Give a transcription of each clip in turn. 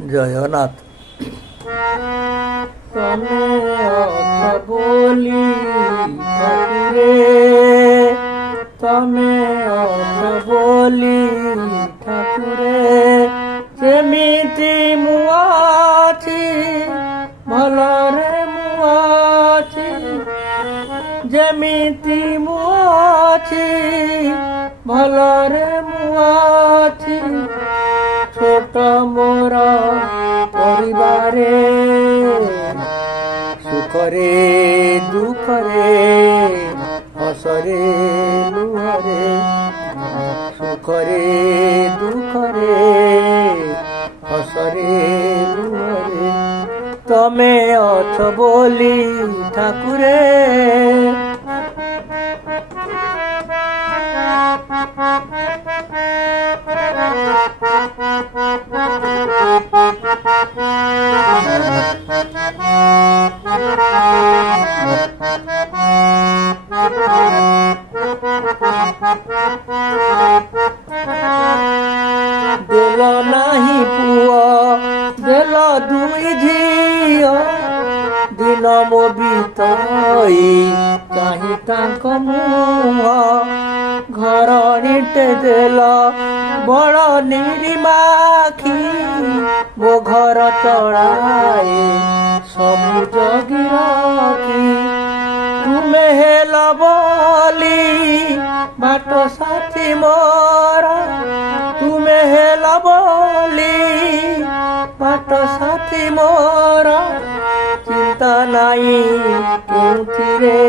जयनाथ। तमे अथ बोली ठाकुरे, तमे अथ बोली ठाकुरे, जेमिति मुआछि भलरे मुआछि, जेमिति मुआछि भलरे मुआछि, छोट मोर परिवारे सुखरे दुखरे हसरे लुहरे, सुखरे दुखरे हसरे लुहरे, तमे अथ बोली ठाकुरे। देल नाही पुआ देल दुई झियो, दिन मो बीतई चाही तांक मुह, घर निटे देल बड़ निरिमाखी, मो घर चढ़ाए सबु जगी रखी, तुमे हेल बोली बाट साथी मोरा, तुमे हेल बोली बाट साथी मोरा, चिंता नाई केउथिरे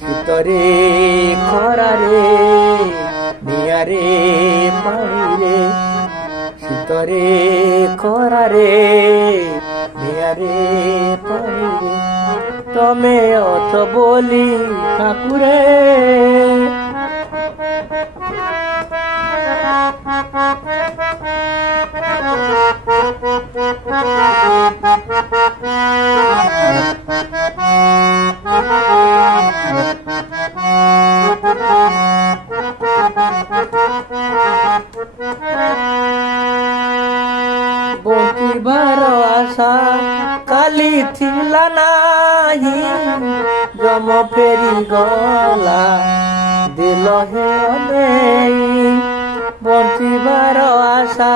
शीतरे खरारे नियारे पाणीरे, शीतरे खरारे नियारे पाणीरे, तमे अथ बोली ठाकुरे। बंचिबार आशा काली थिला नाही, जम फेरी गला दिल हे अनेई, बंचिबार आशा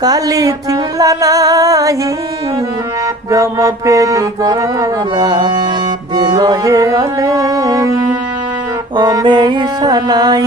काली थिला नाही, जम फेरी गला दिल हे अनेई, अमेईसा नाही।